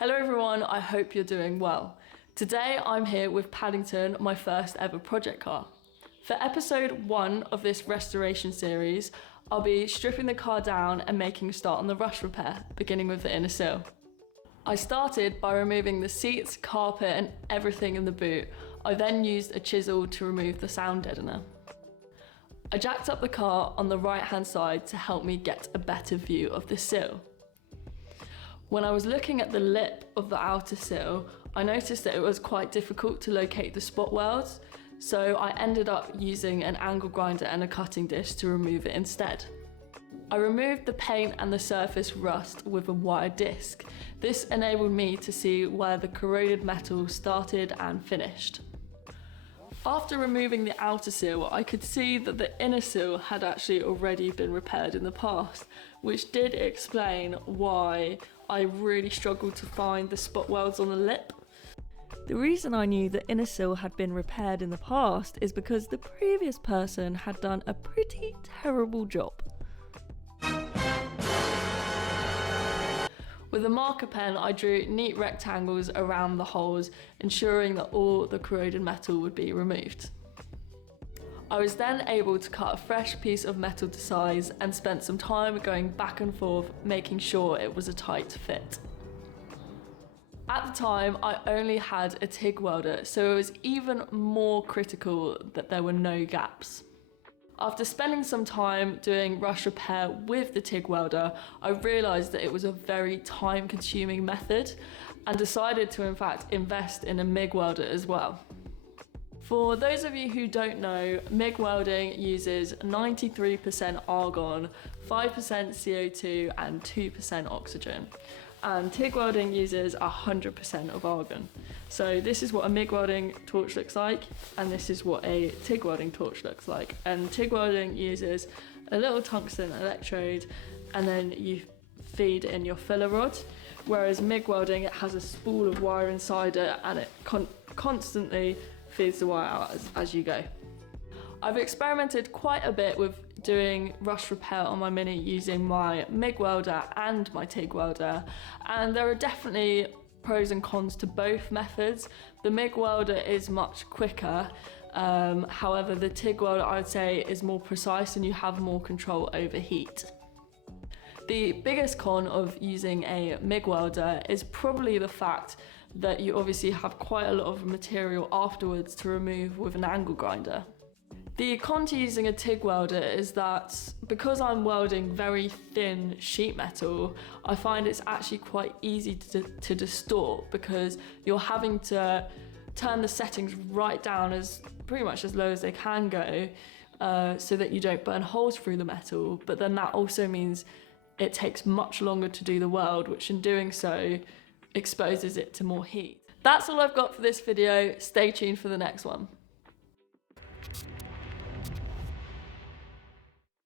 Hello everyone, I hope you're doing well. Today I'm here with Paddington, my first ever project car. For episode 1 of this restoration series, I'll be stripping the car down and making a start on the rust repair, beginning with the inner sill. I started by removing the seats, carpet and everything in the boot. I then used a chisel to remove the sound deadener. I jacked up the car on the right hand side to help me get a better view of the sill. When I was looking at the lip of the outer sill, I noticed that it was quite difficult to locate the spot welds, so I ended up using an angle grinder and a cutting dish to remove it instead. I removed the paint and the surface rust with a wire disc. This enabled me to see where the corroded metal started and finished. After removing the outer sill, I could see that the inner sill had actually already been repaired in the past, which did explain why I really struggled to find the spot welds on the lip. The reason I knew the inner sill had been repaired in the past is because the previous person had done a pretty terrible job. With a marker pen, I drew neat rectangles around the holes, ensuring that all the corroded metal would be removed. I was then able to cut a fresh piece of metal to size and spent some time going back and forth, making sure it was a tight fit. At the time, I only had a TIG welder, so it was even more critical that there were no gaps. After spending some time doing rust repair with the TIG welder, I realised that it was a very time-consuming method and decided to in fact invest in a MIG welder as well. For those of you who don't know, MIG welding uses 93% argon, 5% CO2 and 2% oxygen. And TIG welding uses 100% of argon. So this is what a MIG welding torch looks like, and this is what a TIG welding torch looks like. And TIG welding uses a little tungsten electrode, and then you feed in your filler rod, whereas MIG welding, it has a spool of wire inside it, and it constantly feeds the wire out as you go. I've experimented quite a bit with doing rust repair on my Mini using my MIG welder and my TIG welder, and there are definitely pros and cons to both methods. The MIG welder is much quicker, however the TIG welder I would say is more precise and you have more control over heat. The biggest con of using a MIG welder is probably the fact that you obviously have quite a lot of material afterwards to remove with an angle grinder. The con to using a TIG welder is that because I'm welding very thin sheet metal, I find it's actually quite easy to distort because you're having to turn the settings right down as pretty much as low as they can go so that you don't burn holes through the metal, but then that also means it takes much longer to do the weld, which in doing so exposes it to more heat. That's all I've got for this video. Stay tuned for the next one.